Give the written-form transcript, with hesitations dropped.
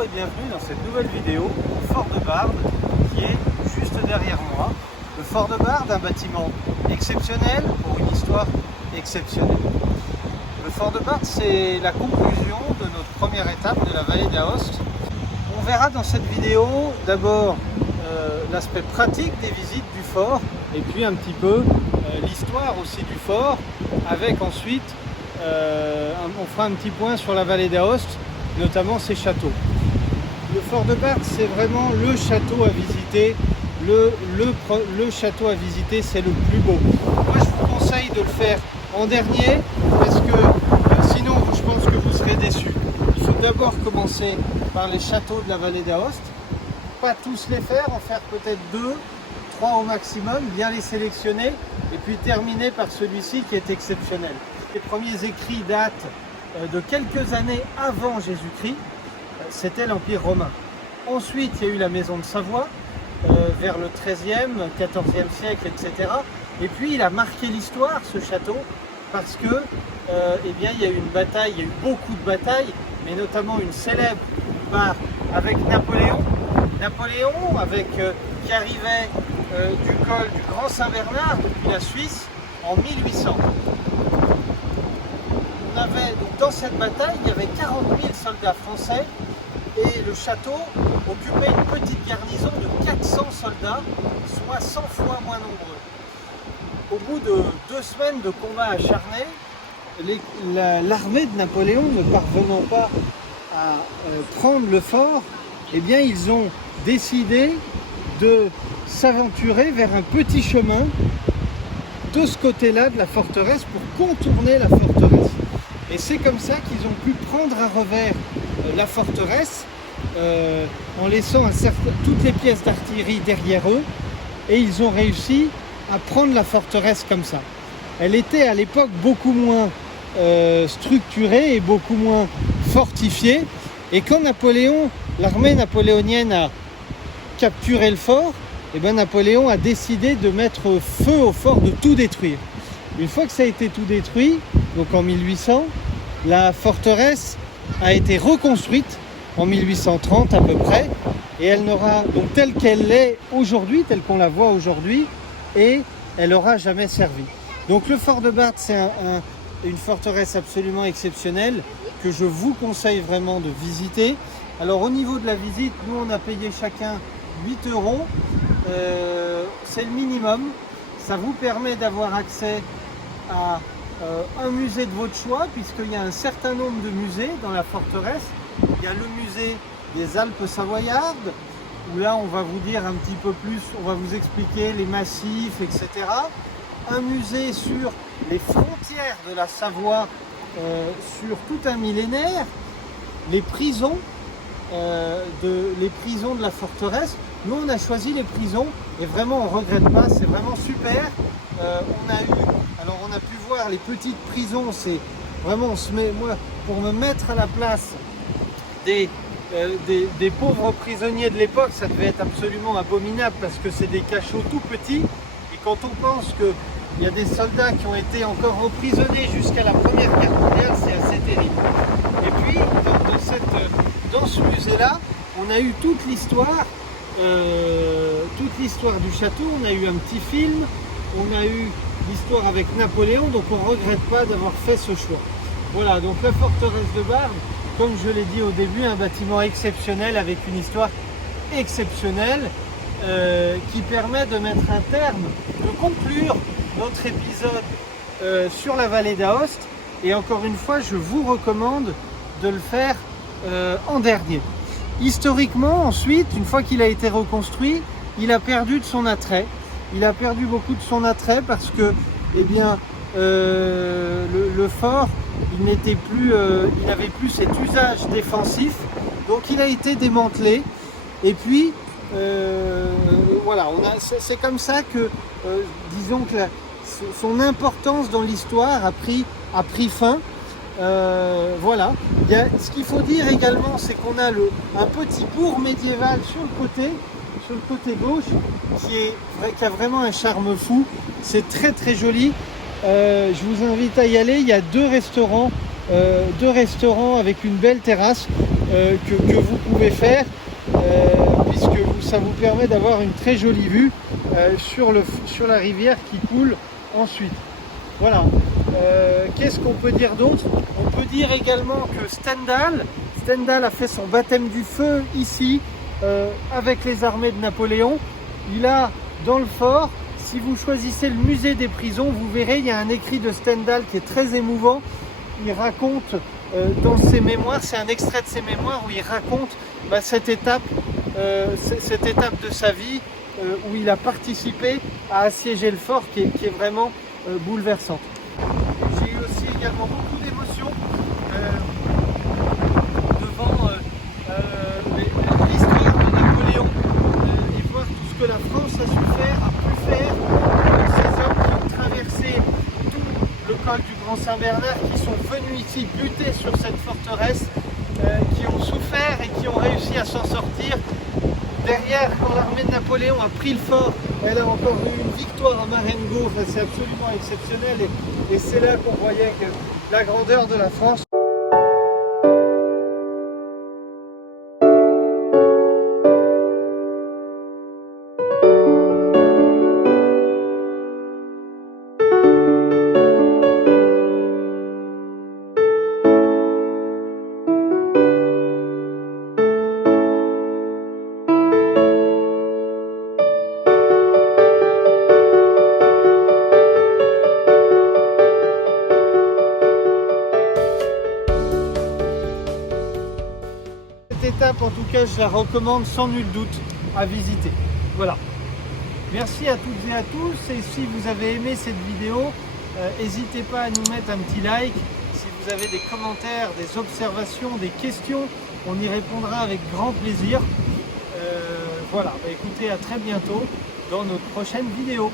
Bonjour et bienvenue dans cette nouvelle vidéo au Fort de Barde qui est juste derrière moi. Le Fort de Barde, un bâtiment exceptionnel pour une histoire exceptionnelle. Le Fort de Barde, c'est la conclusion de notre première étape de la vallée d'Aoste. On verra dans cette vidéo d'abord l'aspect pratique des visites du fort et puis un petit peu l'histoire aussi du fort, avec ensuite on fera un petit point sur la vallée d'Aoste, notamment ses châteaux. Le Fort de Barde, c'est vraiment le château à visiter. Le château à visiter, c'est le plus beau. Moi, je vous conseille de le faire en dernier parce que sinon, je pense que vous serez déçus. Il faut d'abord commencer par les châteaux de la vallée d'Aoste. Pas tous les faire, en faire peut-être 2, 3 au maximum, bien les sélectionner et puis terminer par celui-ci qui est exceptionnel. Les premiers écrits datent de quelques années avant Jésus-Christ, c'était l'Empire romain. Ensuite, il y a eu la maison de Savoie, vers le XIIIe, XIVe siècle, etc. Et puis, il a marqué l'histoire, ce château, parce que, eh bien, il y a eu une bataille, il y a eu beaucoup de batailles, mais notamment une célèbre avec Napoléon. Napoléon, qui arrivait du col du Grand Saint-Bernard, depuis la Suisse, en 1800. Donc, dans cette bataille, il y avait 40 000 soldats français et le château occupait une petite garnison de 400 soldats, soit 100 fois moins nombreux. Au bout de 2 semaines de combats acharnés, l'armée de Napoléon, ne parvenant pas à prendre le fort, eh bien, ils ont décidé de s'aventurer vers un petit chemin de ce côté-là de la forteresse pour contourner la forteresse. Et c'est comme ça qu'ils ont pu prendre à revers la forteresse en laissant toutes les pièces d'artillerie derrière eux, et ils ont réussi à prendre la forteresse comme ça. Elle était à l'époque beaucoup moins structurée et beaucoup moins fortifiée, et quand l'armée napoléonienne a capturé le fort, et bien Napoléon a décidé de mettre feu au fort, de tout détruire. Une fois que ça a été tout détruit, donc en 1800, la forteresse a été reconstruite en 1830 à peu près, et elle n'aura, donc telle qu'elle est aujourd'hui, telle qu'on la voit aujourd'hui, et elle n'aura jamais servi. Donc le Fort de Barde, c'est une forteresse absolument exceptionnelle que je vous conseille vraiment de visiter. Alors au niveau de la visite, nous on a payé chacun 8 €, c'est le minimum. Ça vous permet d'avoir accès à un musée de votre choix, puisqu'il y a un certain nombre de musées dans la forteresse. Il y a le musée des Alpes savoyardes, où là on va vous dire un petit peu plus, on va vous expliquer les massifs, etc. Un musée sur les frontières de la Savoie, sur tout un millénaire, les prisons de la forteresse. Nous on a choisi les prisons et vraiment on ne regrette pas, c'est vraiment super. On a pu voir les petites prisons, c'est vraiment, moi pour me mettre à la place des pauvres prisonniers de l'époque, ça devait être absolument abominable parce que c'est des cachots tout petits, et quand on pense qu'il y a des soldats qui ont été encore emprisonnés jusqu'à la Première Guerre mondiale, c'est assez terrible. Et puis dans ce musée-là, on a eu toute l'histoire du château, on a eu un petit film, on a eu l'histoire avec Napoléon, donc on ne regrette pas d'avoir fait ce choix. Voilà, donc la forteresse de Barde, comme je l'ai dit au début, un bâtiment exceptionnel avec une histoire exceptionnelle qui permet de mettre un terme, de conclure notre épisode sur la vallée d'Aoste. Et encore une fois, je vous recommande de le faire en dernier. Historiquement, ensuite, une fois qu'il a été reconstruit, il a perdu de son attrait. Il a perdu beaucoup de son attrait parce que, eh bien, le fort, il n'avait plus cet usage défensif, donc il a été démantelé. Et puis, voilà, c'est comme ça que, disons que son importance dans l'histoire a pris fin. Voilà. Ce qu'il faut dire également, c'est qu'on a un petit bourg médiéval sur le côté gauche qui a vraiment un charme fou. C'est très très joli. Je vous invite à y aller. Il y a deux restaurants avec une belle terrasse. que vous pouvez faire, puisque ça vous permet d'avoir une très jolie vue sur la rivière qui coule ensuite. Voilà. Qu'est-ce qu'on peut dire d'autre? On peut dire également que Stendhal a fait son baptême du feu ici, avec les armées de Napoléon. Il a dans le fort, si vous choisissez le musée des prisons, vous verrez, il y a un écrit de Stendhal qui est très émouvant. Il raconte dans ses mémoires, c'est un extrait de ses mémoires où il raconte cette étape de sa vie où il a participé à assiéger le fort qui est vraiment bouleversante. J'ai eu aussi également beaucoup d'émotions devant l'histoire de Napoléon et voir tout ce que la France a pu faire, ces hommes qui ont traversé tout le col du Grand Saint-Bernard, qui sont venus ici buter sur cette forteresse, qui ont souffert et qui ont réussi à s'en sortir. Derrière, quand l'armée de Napoléon a pris le fort, elle a encore eu une victoire à Marengo. Enfin, c'est absolument exceptionnel et c'est là qu'on voyait que la grandeur de la France. Cette étape, en tout cas, je la recommande sans nul doute à visiter. Voilà. Merci à toutes et à tous. Et si vous avez aimé cette vidéo, n'hésitez pas à nous mettre un petit like. Si vous avez des commentaires, des observations, des questions, on y répondra avec grand plaisir. Voilà. Écoutez, à très bientôt dans notre prochaine vidéo.